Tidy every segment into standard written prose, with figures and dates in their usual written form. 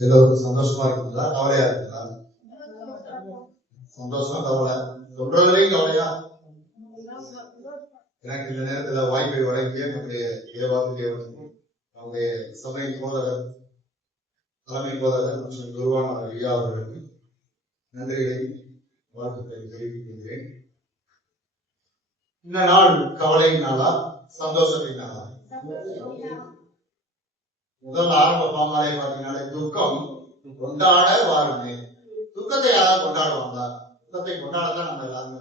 எல்லோருக்கும் சந்தோஷமா இருக்குங்களா, கவலையா இருக்குங்களா? சந்தோஷம், கவலை, சொல்றதுலையும் கவலையா? எனக்கு இந்த நேரத்துல வாய்ப்பை வழங்கிய நம்முடைய நம்முடைய சபை போதகர், தலைமை போதகர் மற்றும் குருவான ஐயா அவர்களுக்கு நன்றிகளை, வாழ்த்துக்களை தெரிவிக்கின்றேன். இந்த நாள் கவலையின் நாளா, சந்தோஷத்தின் நாளா? முதல் ஆரம்ப பாமாலை பார்த்தீங்கன்னா, துக்கம் கொண்டாட வாருமே. துக்கத்தை யாராவது கொண்டாடுவாங்களா? துக்கத்தை கொண்டாடத்தான் நம்ம எல்லாருமே.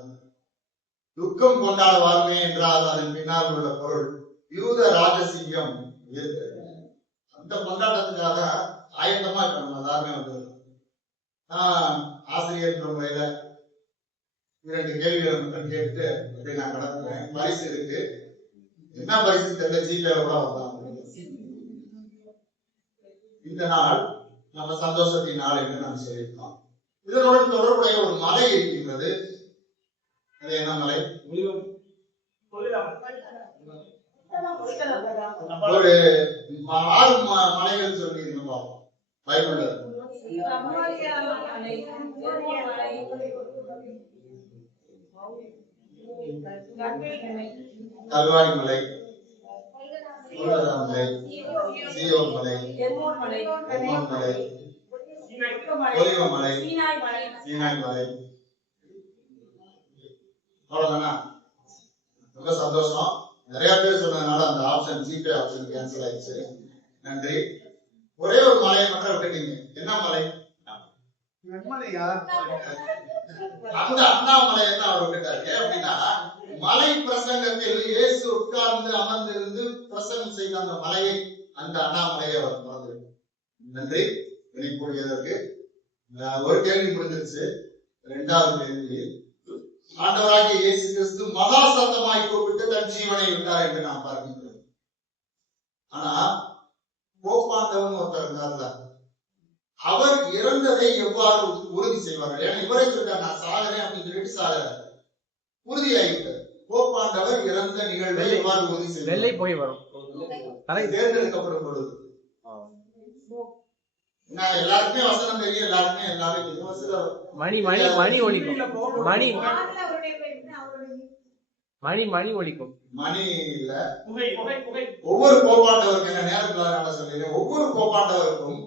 துக்கம் கொண்டாட வாருமே என்றால் அதன் பின்னால் உள்ள பொருள் யூத ராஜசிங்கம். அந்த கொண்டாட்டத்துக்காக ஆயத்தமா இப்ப நம்ம எல்லாருமே வந்துருக்கோம். ஆசிரியர் என்ற முறையில 2 கேள்விகளை மட்டும் கேட்டு அப்படி நான் கடத்துறேன். பரிசு இருக்கு, என்ன பரிசு தெரியல, ஜீல வந்தாங்க. இந்த நாள் நம்ம சந்தோஷத்தின் நாள் என்று நாம் சொல்லியிருக்கோம். இதனுடன் தொடர்புடைய ஒரு மலை இருக்கின்றது. அது என்ன மலை? ஒரு 6 மலைகள் சொல்லியிருக்கோம் பைபிள்ல. கல்வாரி மலை, மலை, சீயோன் மலை, மலை, ஒலிவ மலை, சீனாய் மலை. அவ்வளவுதானா? ரொம்ப சந்தோஷம். நிறைய பேர் சொன்னதுனால அந்த ஆப்ஷன் ஜிபே ஆப்ஷன் கேன்சல் ஆயிடுச்சு. நன்றி. ஒரே ஒரு மலையை மட்டும் விட்டுட்டீங்க. என்ன மலை? அந்த அண்ணாமலை தான் அவர் விட்டாரு. அப்படின்னா மலை பிரசங்கத்தில் இயேசு உட்கார்ந்து அமர்ந்திருந்து பிரசங்கம் செய்த அந்த மலையை, அந்த அண்ணாமலையை அவர் மறந்து. நன்றி வினைக்கூடியதற்கு. ஒரு கேள்வி முடிஞ்சிருச்சு. 2வது கேள்வி, ஆண்டவராகிய இயேசு கிறிஸ்து மகா சத்தமாய் கூப்பிட்டு தன் ஜீவனை விட்டார் என்று நாம் பார்க்கின்றோம். ஆனா போப்பாண்டவன் ஒருத்தர் இருந்தார்ல, அவர் இறந்ததை எவ்வாறு உறுதி செய்வார்கள்? ஏன்னா இவரை சொல்றார், நான் சாகிறேன் அப்படின்னு சொல்லிட்டு சாகிறார், உறுதியாகிவிட்டார். போப்பாண்டவர் இறந்த நிகழ்வை எவ்வாறு உறுதி செய்வார்? வெள்ளை போய் வரும் தேர்ந்தெடுக்கப்படும் பொழுது. எல்லாருக்குமே வசனம் தெரியும், எல்லாருமே எல்லாரும் மணி மணி மணி ஒலிக்கும், மணி மணி மணி ஒலிக்கும், மணி இல்ல. ஒவ்வொரு போப்பாண்டவருக்கும், என்ன நேரத்தில் சொல்றேன், ஒவ்வொரு போப்பாண்டவருக்கும்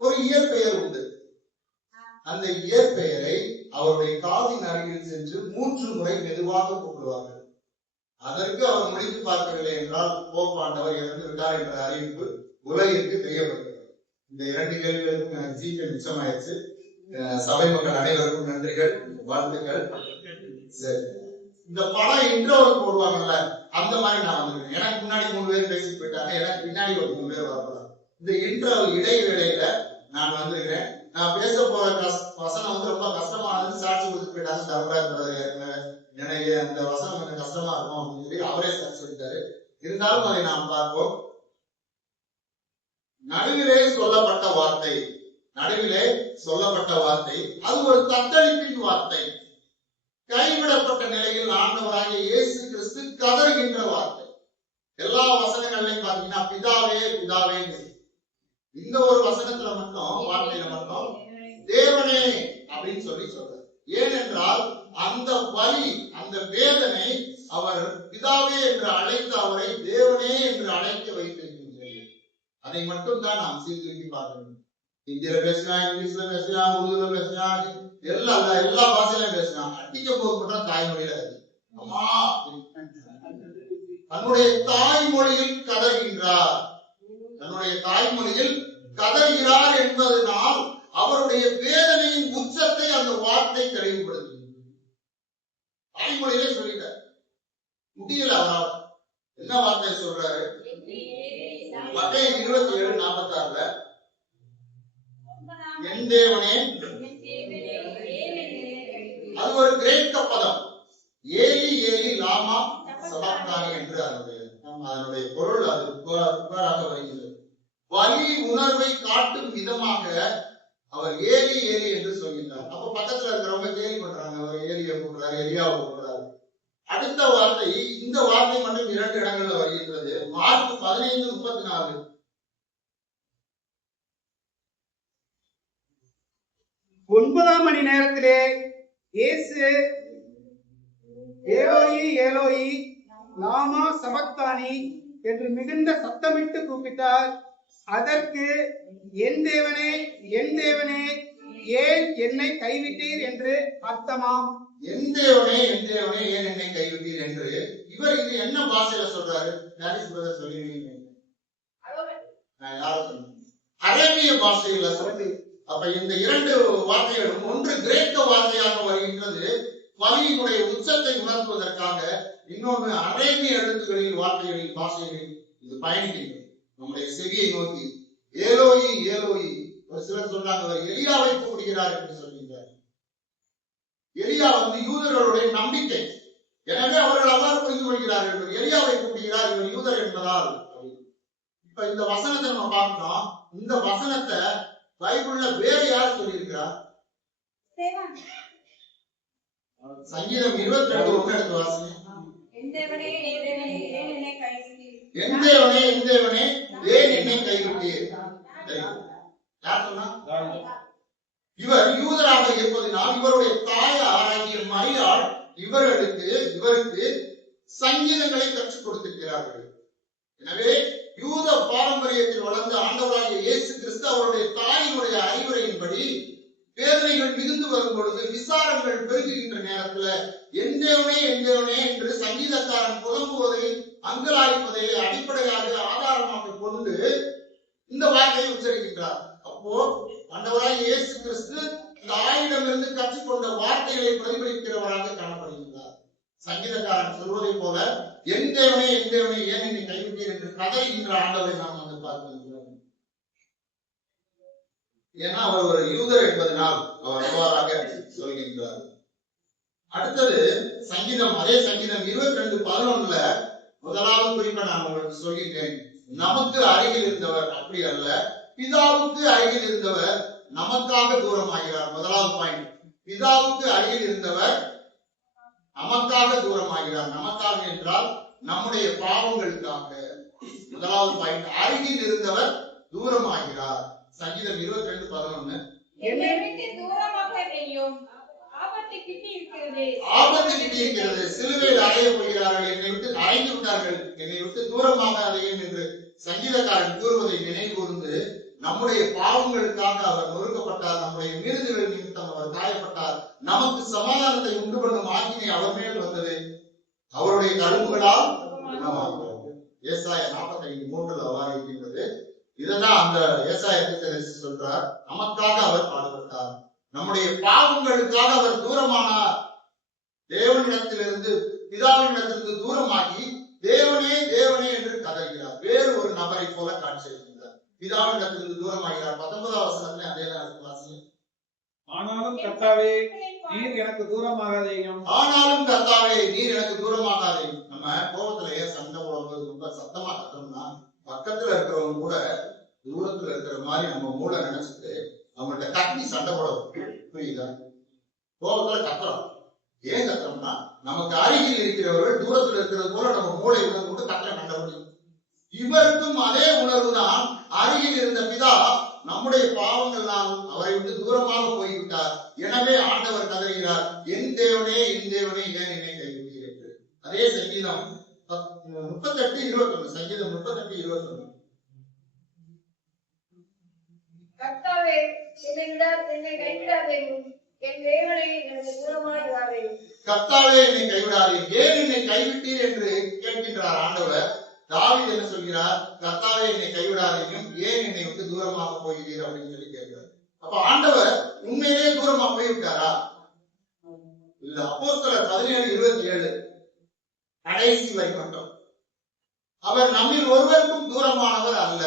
ஒரு இயற்பெயர் உண்டு. அந்த இயற்பெயரை அவருடைய காதின் அருகில் சென்று 3 முறை மெதுவாக கூப்பிடுவார்கள். அதற்கு அவர் முடித்து பார்க்கவில்லை என்றால் போப்பாண்டவர் இறந்து விட்டார் என்ற அறிவிப்பு உலகிற்கு தெரியப்படுகிறது. இந்த 2 கேள்விகளுக்கும் எனக்கு ஜீவன் மிச்சமாயிடுச்சு. சபை மக்கள் அனைவருக்கும் நன்றிகள், வாழ்த்துக்கள். சரி, இந்த படம் இன்ட்ரோவல் போடுவாங்கல்ல, அந்த மாதிரி நான் வந்திருக்கேன். எனக்கு முன்னாடி 3 பேர் பேசிட்டு போயிட்டாங்க, எனக்கு பின்னாடி ஒரு 3 பேர் வரலாம். இந்த இன்ட்ரோவல் இடைவேளையில நான் வந்திருக்கிறேன். நான் பேச போற வசனம் ரொம்ப கஷ்டமானதுன்னு சாட்சி கொடுத்து போயிட்டாங்க தவறாக. எனக்கு அந்த வசனம் கொஞ்சம் கஷ்டமா இருக்கும் அப்படின்னு சொல்லி அவரே சாட்சி சொல்லிட்டாரு. இருந்தாலும் அதை நாம் பார்ப்போம். நடுவிலே சொல்லப்பட்ட வார்த்தை, நடுவிலே சொல்லப்பட்ட வார்த்தை, அது ஒரு தத்தளிப்பின் வார்த்தை. கைவிடப்பட்ட நிலையில் ஆண்டவராகிய இயேசு கிறிஸ்து கதறுகின்ற வார்த்தை. எல்லா வசனங்கள்லையும் பாத்தீங்கன்னா பிதாவே பிதாவே. இந்த ஒரு வசனத்துல மட்டும், வார்த்தையில மட்டும் தேவனே அப்படின்னு சொல்லி சொல்றார். ஏனென்றால் அந்த வலி, அந்த வேதனை அவர் பிதாவே என்று அழைத்து அவரை தேவனே என்று அழைக்க வைத்திருக்கின்றது. அதை மட்டும் தான் நாம் சீர்தூக்கி பார்க்கணும். ஹிந்தியில பேசினா, இங்கிலீஷ்ல பேசினா, உருதுல பேசினா, எல்லா பாஷையிலும் பேசினா, அடிக்கும் போது மட்டும் தாய்மொழியில அம்மா தன்னுடைய தாய்மொழியில் கதறுகின்றார். தன்னுடைய தாய்மொழியில் கதறுகிறார் என்பதனால் அவருடைய வேதனையின் உச்சத்தை அந்த வார்த்தை தெளிவுபடுத்துகிறது. தாய்மொழியிலே சொல்லிட்டார், முடியல அவரால். என்ன வார்த்தை சொல்றாரு? மத்தேயு 27:46 என் தேவனே, அது ஒரு கிரேக்க பதம். ஏலி ஏலி லாமா சபக்தானி என்று அதனுடைய பொருள் அது இவ்வாறாக வருகிறது. வலி உணர்வை காட்டும் விதமாக அவர் ஏலி ஏலி என்று சொல்கிறார். அப்ப பக்கத்துல இருக்கிறவங்க கேலி பண்றாங்க, அவர் ஏலியை போடுறாரு, எலியாவை போடுறாரு. அடுத்த வார்த்தை, இந்த வார்த்தை மட்டும் 2 இடங்கள்ல வருகிறது. மார்க் 15:34 9ஆம் மணி நேரத்திலே இயேசு ஏலோயி ஏலோயி லாமா சபக்தானி என்று மிகுந்த சத்தமிட்டு கூப்பிட்டார். அதற்கு என் தேவனே என் தேவனே ஏன் என்னை கைவிட்டீர் என்று அர்த்தமாம். என் தேவனே ஏன் என்னை கைவிட்டீர் என்று. இவர் இது என்ன பாஷையில சொல்றாரு? அரேபிய பாஷையில சொல்லி. அப்ப இந்த இரண்டு வார்த்தைகளும் ஒன்று கிரேக்க வார்த்தையாக வருகின்றது பலியினுடைய உச்சத்தை உணர்த்துவதற்காக, இன்னொன்று அரேபிய எழுத்துக்களில் வார்த்தைகளில் பாஷைகளில் இது பயணிக்கின்றது நம்முடைய செவியை நோக்கி. ஏலோயி ஏலோயி, ஒரு சிலர் சொன்னாங்க அவர் எலியாவை கூப்பிடுகிறார் என்று சொல்கின்றார். எலியா யூதர்களுடைய நம்பிக்கை, எனவே அவர்கள் அவ்வாறு புரிந்து கொள்கிறார்கள். எலியாவை கூப்பிடுகிறார், இவர் யூதர் என்பதால். இப்ப இந்த வசனத்தை நம்ம பார்க்கிறோம். இந்த வசனத்தை பைபிள்ல வேற யார் சொல்லியிருக்கிறார்? சங்கீதம் 22:1 எடுத்து வாசிங்க. என் தேவனே ஏன் என்னை கைவிட்டீர். யார் சொன்னா? இவர் யூதராக இருப்பதனால் இவருடைய தாயாராகிய மரியாள் இவருக்கு சங்கீதங்களை கற்றுக் கொடுத்திருக்கிறார்கள். எனவே யூத பாரம்பரியத்தில் வளர்ந்த ஆண்டவராகிய இயேசு கிறிஸ்து அவருடைய தாயினுடைய அறிவுரையின்படி வேதனைகள் மிகுந்து வரும் பொழுது, விசாரங்கள் பெருகுகின்ற நேரத்துல என் தேவனே என்று சங்கீதக்காரன் புலம்புவதை, அங்கலாய்ப்பதை அடிப்படையாக ஆதாரமாக கொண்டு இந்த வார்த்தையை உச்சரிக்கின்றார். அப்போ ஆண்டவராகிய இயேசு கிறிஸ்து தாயிடமிருந்து கற்றுக்கொண்ட வார்த்தைகளை பிரதிபலிக்கிறவராக காணப்படுகின்றார். சங்கீதக்காரன் சொல்வதை போல என் தேவனே ஏன் என்னை கைவிட்டீர் என்று கதறுகின்ற ஆண்டவரை நாம் பார்க்கின்றோம். ஏன்னா அவர் ஒரு யூதர் என்பதனால் அவர் அவ்வாறாக சொல்கின்றார். அடுத்தது சங்கீதம், அதே சங்கீதம் 22:11 முதலாவது குறிப்பை நான் உங்களுக்கு சொல்கின்றேன். நமக்கு அருகில் இருந்தவர் அப்படி அல்ல, பிதாவுக்கு அருகில் இருந்தவர் நமக்காக தூரமாகிறார். முதலாவது பாயிண்ட், பிதாவுக்கு அருகில் இருந்தவர் நமக்காக தூரமாகிறார். நமக்காக என்றால் நம்முடைய பாவங்களுக்காக. முதலாவது பாயிண்ட், அருகில் இருந்தவர் தூரமாகிறார். சங்கீதம் 22:11 ஆபத்து கிட்டி இருக்கிறது, சிலுவையில் அறைய போகிறார்கள், என்னை விட்டு அறைந்து விட்டார்கள், என்னை விட்டு தூரமாக அறையும் என்று சங்கீதக்காரன் கூறுவதை நினைவு கூர்ந்து, நம்முடைய பாவங்களுக்காக அவர் நொறுக்கப்பட்டார், நம்முடைய மீறுதல்கள் நிமித்தம் அவர் காயப்பட்டார், நமக்கு சமாதானத்தை உண்டு பண்ணும் ஆக்கினை அவர் மேல் வந்தது, அவருடைய தழும்புகளால் குணமாகிறோம். ஏசாயா 45:3 அவ்வாறு இருக்கின்றது. இதுதான் அந்த ஏசாயா தீர்க்கதரிசி சொல்றார், நமக்காக அவர் பாடுபட்டார், நம்முடைய பாவங்களுக்காக அவர் தூரமானார். தேவனிடத்திலிருந்து, பிதாவினிடத்திலிருந்து தூரமாகி தேவனே என்று கதறுகிறார். வேறு ஒரு நபரை போல காட்சியளிக்கிறார். பிதாவினிடத்திலிருந்து தூரமாகிறார். 19ஆம் வசனத்துல அதே வாசிங்க. ஆனாலும் கர்த்தாவே நீர் எனக்கு தூரமாகாதேயும். நம்ம கோபத்திலேயே சண்டை போடும்போது ரொம்ப சத்தமா கத்தோம்னா பக்கத்துல இருக்கிறவங்க கூட தூரத்துல இருக்கிற மாதிரி நம்ம மூளை நினைச்சிட்டு அவங்கள்ட்ட கத்தி சண்டை போடுறோம். புரியுதா? கோபத்துல கத்துறோம். ஏன் கத்துறோம்னா நமக்கு அருகில் இருக்கிறவர்கள் தூரத்துல இருக்கிறது போல நம்ம மூளை உணர்ந்து கொண்டு கத்துற கண்டபடியும். இவருக்கும் அதே உணர்வு தான். அருகில் இருந்த பிதா நம்முடைய பாவங்கள் நாம் அவரை விட்டு தூரமாக போய்விட்டார். எனவே ஆண்டவர் கதறுகிறார், என் தேவனே ஏன் என்னை கைவிட்டீர் என்று. அதே சங்கீதம் 38:21. சங்கீதம் 38:21. கர்த்தாவே என்னை கைவிடாதேயும், என் தேவனே எனக்கு தூரமாயிராதேயும். கர்த்தாவே என்னை கைவிடாதீர், ஏன் என்னை கைவிட்டீர் என்று கேட்கின்றார் ஆண்டவர். தாவீது என்ன சொல்கிறார்? கர்த்தாவே என்னை கைவிடாதீரும், ஏன் என்னை விட்டு தூரமாக போகிறீர் அப்படின்னு சொல்லி கேட்கிறார். அப்ப ஆண்டவர் உண்மையிலேயே தூரமா போய்விட்டாரா? இல்ல. அப்போஸ்தலர் 17:27 கடைசி வரை மட்டும் அவர் நம்மில் ஒருவருக்கும் தூரமானவர் அல்ல.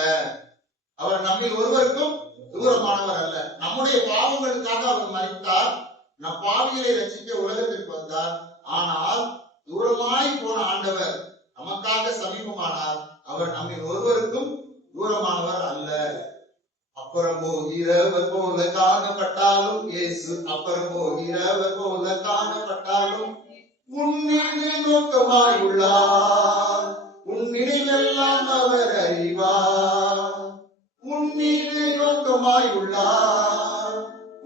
நம்முடைய பாவங்களுக்காக அவர் மரித்தார், நம் பாவிகளை ரட்சிக்க உலகத்திற்கு வந்தார். ஆனால் தூரமாய் போன ஆண்டவர் நமக்காக சமீபமானார். அவர் நம்மில் ஒருவருக்கும் தூரமானவர் அல்ல. அப்புறம் போகிறவர் போல காணப்பட்டாலும் இயேசு அப்புறம் போகிறவர் போல காணப்பட்டாலும் உன்னில் நோக்கமாய் உள்ளார், உன் நினைவெல்லாம் அவர் அறிவார். உன்னில் நோக்கமாய் உள்ளார்,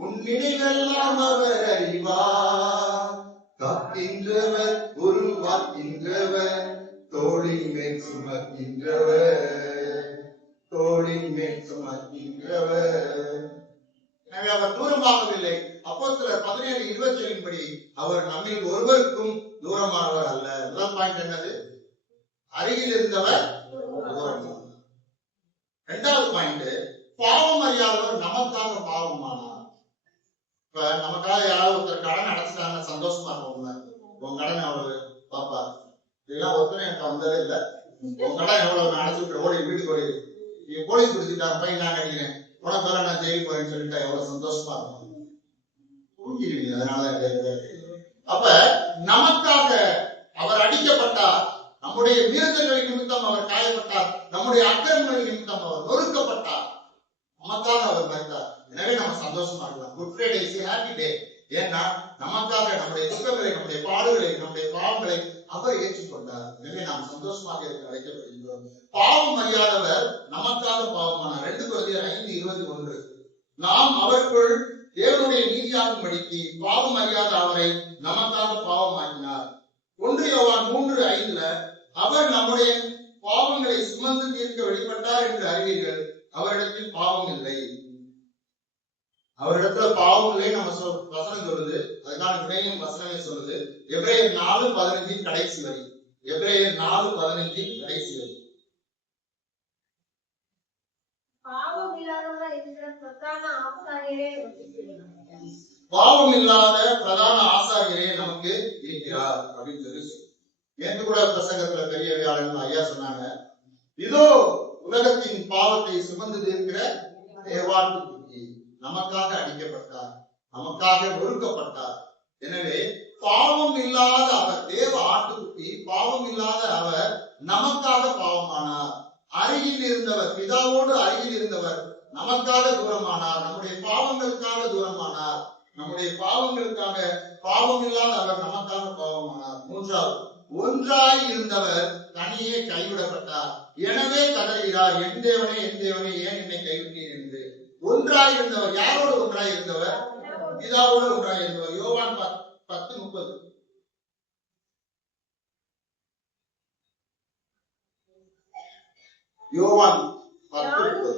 உன் நினைவெல்லாம் அவர் அறிவார். காக்கின்றவர், உருவாக்கின்றவர், தோளின் மேல் சுமக்கின்றவர், தோளின் மேல் சுமக்கின்றவர். எனவே அவர் தூரமாகவில்லை. அப்போஸ்தலர் 17:27 படி அவர் நம்மில் ஒருவருக்கும் தூரமானவர் அல்ல. முதல் பாயிண்ட் என்னது? அருகில் இருந்தவர் தூரமானவர். இரண்டாவது பாயிண்ட், பாவம் அறியாதவர் நமக்காக பாவமானார். இப்ப நமக்காக யாராவது ஒருத்தர் கடன் அடைச்சிட்டாங்க, சந்தோஷமா இருக்கும். உன் கடன் எவ்வளவு பாப்பா, இதெல்லாம் ஒருத்தனை என்கிட்ட வந்ததே இல்லை. உன் கடன் எவ்வளவு நான் அடைச்சு ஓடி வீட்டுக்கு ஓடி போலீஸ் பிடிச்சிட்டாங்க, பையன் நான் நினைக்கிறேன், உனக்கு வேலை நான் ஜெயிலுக்கு போறேன்னு சொல்லிட்டா எவ்வளவு சந்தோஷமா இருக்கும். அதனால அப்ப நமக்காக அவர் அடிக்கப்பட்டார், நம்முடைய மீறுதல்களின் நிமித்தம் அவர் காயப்பட்டார், நம்முடைய அக்கிரமங்களின் நிமித்தம் அவர் நொறுக்கப்பட்டார், நமக்காக அவர் மரித்தார். எனவே நம்ம சந்தோஷமா இருக்கலாம். Good Friday is a happy day. ஏன்னா நமக்காக நம்முடைய துக்கங்களை, நம்முடைய பாடுகளை, நம்முடைய பாவங்களை அவர் ஏற்றுக்கொண்டார். எனவே நாம் சந்தோஷமாக இருக்க அழைக்கப்படுகின்றோம். பாவம் அறியாதவர் நமக்காக பாவமானார். 2 கொரிந்தியர் 5:21. நாம் அவருக்குள் தேவனுடைய நீதியாகும்படிக்கு பாவம் அறியாத அவரை நமக்காக பாவமாக்கினார். 1 யோவான் 3:5 அவர் நம்முடைய பாவங்களை சுமந்து தீர்க்க வெளிப்பட்டார் என்று அறிவீர்கள், அவரிடத்தில் பாவம் இல்லை. அவரிடத்துல பாவம் இல்லை நம்ம வசனம் சொல்லுது. அதுக்கான விடையும் வசனமே சொல்லுது. எபிரேயர் 4:15 கடைசி வரி. எபிரேயர் 4:15 கடைசி வரி. பாவம் இல்லாத பிரதான ஆசாரியரே நமக்கு இருக்கிறார் அப்படின்னு சொல்லி நேற்று கூட பிரசங்கத்துல பெரிய வியாழன் ஐயா சொன்னாங்க, இதோ உலகத்தின் பாவத்தை சுமந்து இருக்கிற தேவாட்டுக்குட்டி நமக்காக அடிக்கப்பட்டார், நமக்காக நொறுக்கப்பட்டார். எனவே பாவம் இல்லாத அவர், தேவ ஆட்டுக்குட்டி பாவம் இல்லாத அவர் நமக்காக பாவமானார். அருகில் இருந்தவர், பிதாவோடு அருகில் இருந்தவர் நமக்காக தூரமானார், நம்முடைய பாவங்களுக்காக தூரமானார், நம்முடைய பாவங்களுக்காக பாவம் இல்லாத அவர் நமக்காக பாவமானார். 3வது, ஒன்றாய் இருந்தவர் தனியே கைவிடப்பட்டார், எனவே கதறுகிறார், என் தேவனே என் தேவனே ஏன் என்னை கைவிட்டீர் என்று. ஒன்றாய் இருந்தவர், யாரோடு ஒன்றாய் இருந்தவர்? பிதாவோடு ஒன்றாய் இருந்தவர். யோவான் 10:30. யோவான் 10:30.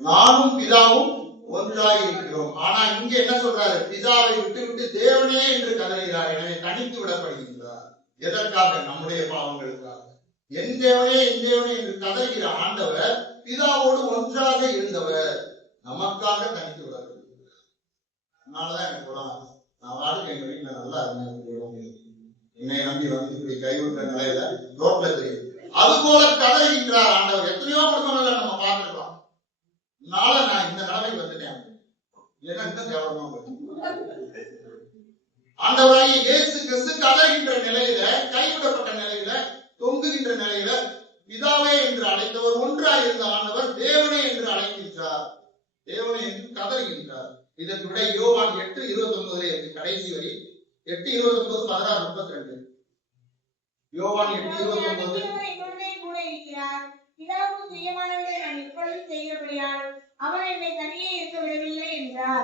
நானும் பிதாவும் ஒன்றாய் இருக்கிறோம். ஆனா இங்க என்ன சொல்றாரு? பிதாவை விட்டு விட்டு தேவனே என்று கதறுகிறார், எனவே தனித்து விடப்படுகின்றார். எதற்காக? நம்முடைய பாவங்களுக்காக. என் தேவனே என் தேவனே என்று கதறுகிற ஆண்டவர் பிதாவோடு ஒன்றாக இருந்தவர் நமக்காக தனித்து விடப்படுகிறார். அதனாலதான் எனக்கு சொல்லலாம், நான் வாழ்க்கை எங்க வீட்டுல நல்லா இருந்தேன், என்னை நம்பி வந்து இப்படி கைவிட்ட நிலையில ரோட்ல தெரியும். அது போல கதறுகின்றார் ஆண்டவர். எத்தனையோ குடும்பங்களை நம்ம பார்த்துருக்கோம். நாளை நான் இந்த நிலைமைக்கு வந்துட்டேன், ஏன்னா இன்னும் தேவனமா ஆண்டவராகிய இயேசு கிறிஸ்து கதறுகின்ற நிலையில, கைவிடப்பட்ட நிலையில, தொங்குகின்ற நிலையில பிதாவே என்று அழைத்தவர் ஒன்றாய் இருந்த ஆண்டவர் தேவனே என்று அழைக்கின்றார், தேவனே என்று கதறுகின்றார். இதற்கு விட யோவான் 8:29 கடைசி வரி. 8:29, 16:32. யோவான் 8:29.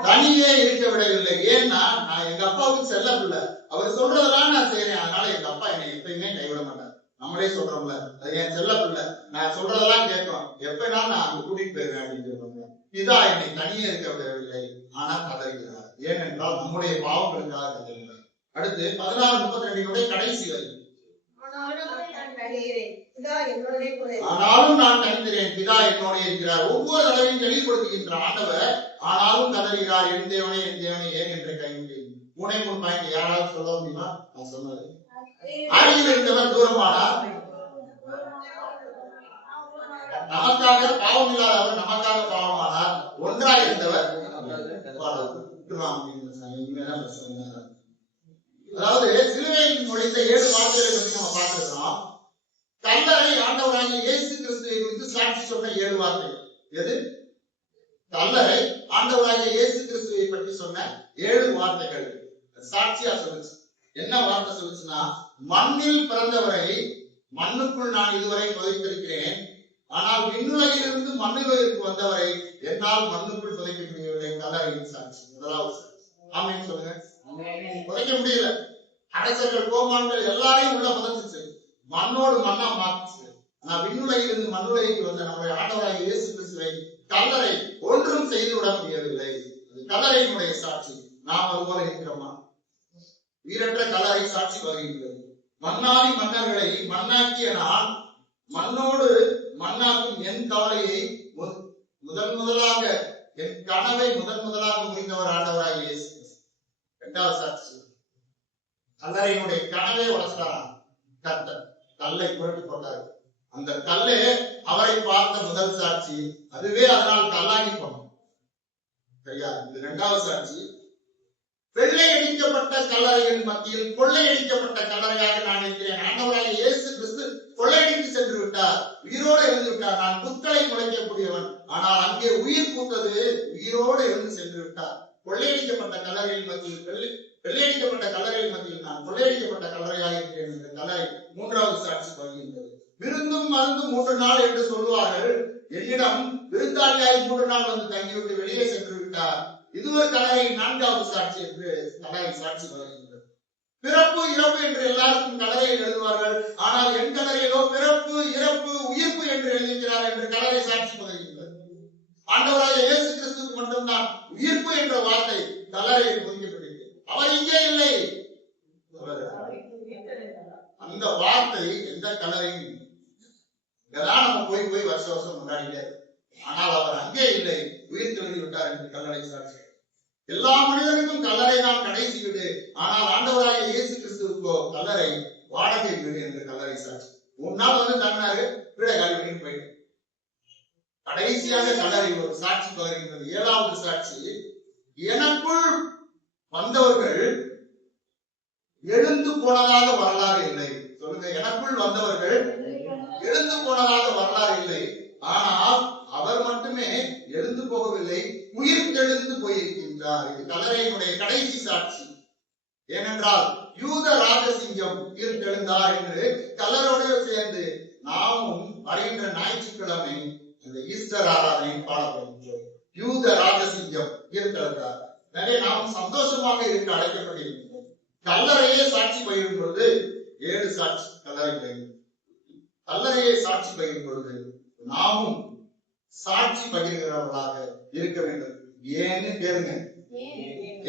தனியே இருக்க விடவில்லை. ஏன்னா நான் எங்க அப்பாவுக்கு செல்ல பிள்ளை, அவர் சொல்றதெல்லாம் நான் செய்யறேன், அதனால எங்க அப்பா என்னை எப்பயுமே கைவிட மாட்டார். நம்மளே சொல்றோம்ல, அது என் செல்ல பிள்ளை, நான் சொல்றதெல்லாம் கேட்கும், எப்பனா நான் அங்க கூட்டிட்டு போயிருவேன் அப்படின்னு சொல்லுவாங்க. இதா என்னை தனியே இருக்க விடவில்லை, ஆனா கதறுகிறார். ஏனென்றால் நம்முடைய பாவங்களுக்காக கதறுகிறார். அடுத்து 16:32 கடைசி வரி. ஆனாலும் நான் தனித்திறேன், பிதா என்னோட இருக்கிறார். ஒவ்வொரு தடவையும் தெளிவுபடுத்துகின்ற ஆண்டவர் ஆனாலும் கதறுகிறார், என் தேவனே என் தேவனே ஏன் என்று கைவிட்டேன். 3 பாயிண்ட் யாராவது சொல்ல முடியுமா? நான் சொன்னது. அருகில் இருந்தவர் தூரமானார், நமக்காக பாவம் இல்லாதவர் நமக்காக பாவமானார், ஒன்றாய் இருந்தவர். அதாவது சிலுவையில் நுழைந்த 7 வார்த்தைகளை பற்றி நம்ம பார்த்திருக்கிறோம். கல்லறை ஆண்டவராகிய இயேசு கிறிஸ்துவை குறித்து சாட்சி சொன்ன 7 வார்த்தைகள். எது? கல்லறை ஆண்டவராகிய இயேசு கிறிஸ்துவை பற்றி சொன்ன 7 வார்த்தைகள் சாட்சியா சொல்லுச்சு. என்ன வார்த்தை சொல்லுச்சுன்னா, மண்ணில் பிறந்தவரை மண்ணுக்குள் நான் இதுவரை புதைத்திருக்கிறேன், ஆனால் விண்ணுலகிலிருந்து மண்ணுலகிற்கு வந்தவரை என்னால் மண்ணுக்குள் புதைக்க முடியவில்லை. கல்லறையின் சாட்சி. முதலாவது சாட்சி. ஆமென் சொல்லுங்க. உடைக்க முடியல. அரசர்கள் கோமான்கள் எல்லாரையும் உள்ள புதைச்சிச்சு, மண்ணோடு மண்ணா மாத்துச்சு. நான் விண்ணுலகில் இருந்து மண்ணுலகிற்கு வந்த நம்முடைய ஆண்டவராகிய இயேசு கிறிஸ்துவை கல்லறை ஒன்றும் செய்து விட முடியவில்லை. அது கல்லறையினுடைய சாட்சி. நாம் அது போல இருக்கிறோமா? உயிரற்ற கல்லறை சாட்சி வருகின்றது. மண்ணாதி மன்னர்களை மண்ணாக்கிய நான் மண்ணோடு மண்ணாக்கும் என் கவலையை முதலாக என் கனவை முதலாக முடிந்தவர் ஆண்டவராகிய இயேசு கிறிஸ்து. இரண்டாவது சாட்சி, கல்லறையினுடைய கனவை உடைச்சாராம் கர்த்தர். கல்லை புரட்டி போட்டார். அந்த கல்லே அவரை பார்த்த முதல் சாட்சி. அதுவே அதனால் கல்லாகி போனோம். சரியா? இது இரண்டாவது சாட்சி. வெள்ளையடிக்கப்பட்ட கல்லறையின் மத்தியில் கொள்ளையடிக்கப்பட்ட கல்லறையாக நான் இருக்கிறேன். ஆண்டவராகிய இயேசு கிறிஸ்து கொள்ளையடித்து சென்று விட்டார், உயிரோடு எழுந்து விட்டார். நான் புற்களை முளைக்கக்கூடியவன், ஆனால் அங்கே உயிர் பூத்தது, உயிரோடு எழுந்து சென்று விட்டார். கொள்ளையடிக்கப்பட்ட கல்லறையின் மத்தியில் வெள்ளையடிக்கப்பட்ட கல்லறையின் மத்தியில் நான் கொள்ளையடிக்கப்பட்ட கல்லறையாக இருக்கிறேன் என்ற கல்லறை மூன்றாவது சாட்சி பகிர்ந்தது. விருந்தும் மருந்தும் 3 நாள் என்று சொல்லுவார்கள். என்னிடம் விருந்தாளியாய் 3 நாள் வந்து தங்கிவிட்டு வெளியே சென்று விட்டார். இது ஒரு கல்லறையின் 4வது சாட்சி என்று கல்லறை சாட்சி வருகின்றது. பிறப்பு இறப்பு என்று எல்லாருக்கும் கல்லறையில் எழுதுவார்கள். ஆனால் என் கல்லறையிலோ பிறப்பு இறப்பு உயிர்ப்பு என்று எழுதுகிறார் என்று கல்லறை சாட்சி வருகின்றது. ஆண்டவராகிய இயேசு கிறிஸ்துவுக்கு மட்டும்தான் உயிர்ப்பு என்ற வார்த்தை கல்லறையில் பொதிக்கப்பட்டிருக்கிறது. அவர் இங்கே இல்லை. அந்த வார்த்தை எந்த கல்லறையும் இங்கதான் நம்ம போய் வருஷம் கொண்டாடினே. ஆனால் அவர் அங்கே இல்லை, உயிர் தெழுதி விட்டார் என்று கல்லறை சாட்சி. எல்லா மனிதனுக்கும் கல்லறை தான் கடைசி வீடு. ஆனால் ஆண்டவராகிய இயேசு கிறிஸ்துவுக்கோ கல்லறை வாடகை வீடு என்று கல்லறை சாட்சி. 3 நாள் வந்து தங்கினாரு, வீடை காலி பண்ணிட்டு போயிட்டு. கடைசியாக கல்லறை ஒரு சாட்சி பகிர்கிறது. 7வது சாட்சி, எனக்குள் வந்தவர்கள் எழுந்து போனதாக வரலாறு இல்லை. சொல்லுங்க, எனக்குள் வந்தவர்கள் எழுந்து போனதாக வரலாறு இல்லை. ஆனால் அவர் மட்டுமே எழுந்து போகவில்லை, உயிர் தெழுந்து போயிருக்கின்றார். இது கல்லறையினுடைய கடைசி சாட்சி. ஏனென்றால் யூத ராஜசிங்கம் உயிர் தெழுந்தார் என்று கல்லறையோடு சேர்ந்து நாமும் வருகின்ற ஞாயிற்றுக்கிழமை இந்த ஈஸ்டர் ஆராதனை பாடப்படுகின்றோம். யூத ராஜசிங்கம் உயிர் தெழுந்தார். எனவே நாம் சந்தோஷமாக இருக்க அழைக்கப்பட்டிருக்கின்றோம். கல்லறையே சாட்சி பகிரும் பொழுது 7 சாட்சி கல்லறை பகிரும். கல்லறையை சாட்சி பகிரும் பொழுது நாமும் சாட்சி பகிர்கிறவர்களாக இருக்க வேண்டும். ஏன்னு கேளுங்க.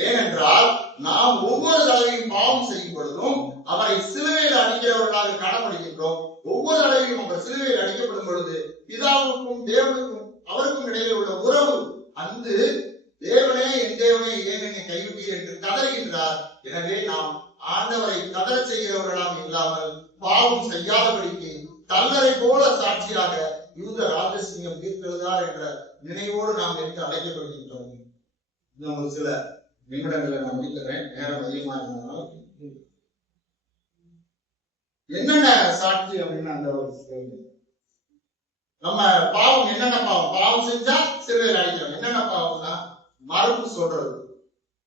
ஏனென்றால் நாம் ஒவ்வொரு தடவையும் பாவம் செய்யும் பொழுதும் அவரை சிலுவையில் அடிக்கிறவர்களாக காணப்படுகின்றோம். ஒவ்வொரு தடவையும் அவர் சிலுவையில் அடிக்கப்படும் பொழுது பிதாவுக்கும் தேவனுக்கும் அவருக்கும் இடையே உள்ள உறவு அன்று தேவனே என் தேவனே ஏன் என்னை கைவிட்டீர் என்று கதறுகின்றார். எனவே நாம் ஆண்டவரை கதற செய்கிறவர்களாக இல்லாமல் பாவம் செய்யாதபடிக்கு கல்லறை போல சாட்சியாக யூத ராஜசிங்கம் உயிர்த்தெழுந்தார் என்ற நினைவோடு நாம் எடுத்து அழைக்கப்படுகின்றோம். இன்னும் ஒரு சில நிமிடங்களை நான் முடிக்கிறேன், நேரம் அதிகமா இருந்தாலும். என்னென்ன சாட்சி அப்படின்னு அந்த நம்ம பாவம் என்னென்ன பாவம் செஞ்சா சிறுவையில் அடிக்கிறோம். என்னென்ன பாவம்னா மறுப்பு சொல்றது,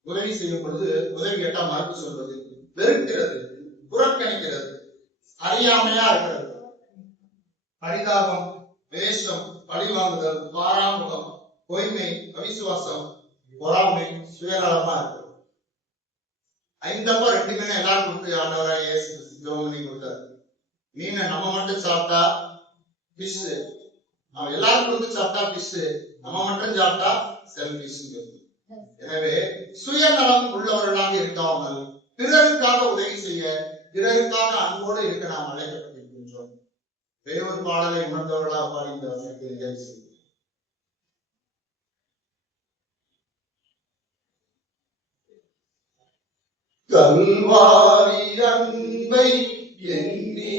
உதவி செய்யும் பொழுது உதவி கேட்டா மறுப்பு சொல்றது, வெறுக்கிறது, புறக்கணிக்கிறது, அறியாமையா இருக்கிறது, பரிதாபம், வேஷம், பழிவாங்குதல், பாராமுகம், பொய்மை, அவிசுவாசம், பொறாமை, சுயநலமா இருக்கிறது. 5 2 எல்லாரும் கொடுத்து ஆண்டவராக இயேசு ஜெபம் பண்ணி கொடுத்தாரு. மீனை நம்ம மட்டும் சாப்பிட்டா பிஷ், அவன் எல்லாரும் கொடுத்து சாப்பிட்டா பிஷ், நம்ம மட்டும் சாப்பிட்டா செல்பிஷ். எனவே சுயநலம் உள்ளவர்களாக இருக்காமல் பிறருக்காக உதவி செய்ய, பிறருக்காக அன்போடு இருக்க நாம் அழைக்கப்பட்டிருக்கின்றோம். வேறொரு பாடலை உணர்ந்தவர்களாக பாடி இந்த வசனத்தை நிறைவு செய்கிறோம். கல்வாரி அன்பை எண்ணி